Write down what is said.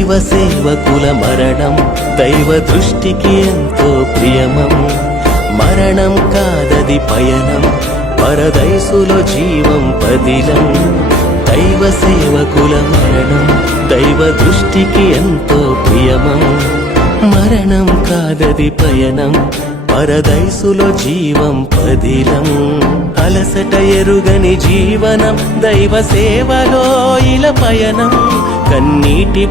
దైవ సేవకుల మరణం దైవ దృష్టికి ఎంతో ప్రియమం. మరణం కాదది పయనం, పరదైసులో జీవం పదిలం. దైవ సేవకుల మరణం దైవ దృష్టికి ఎంతో ప్రియమం. మరణం కాదది పయనం, పరదైసులో జీవం పదిలం. అలసట ఎరుగని జీవనం దైవ సేవలో ఇలా పయనం. కన్నీటి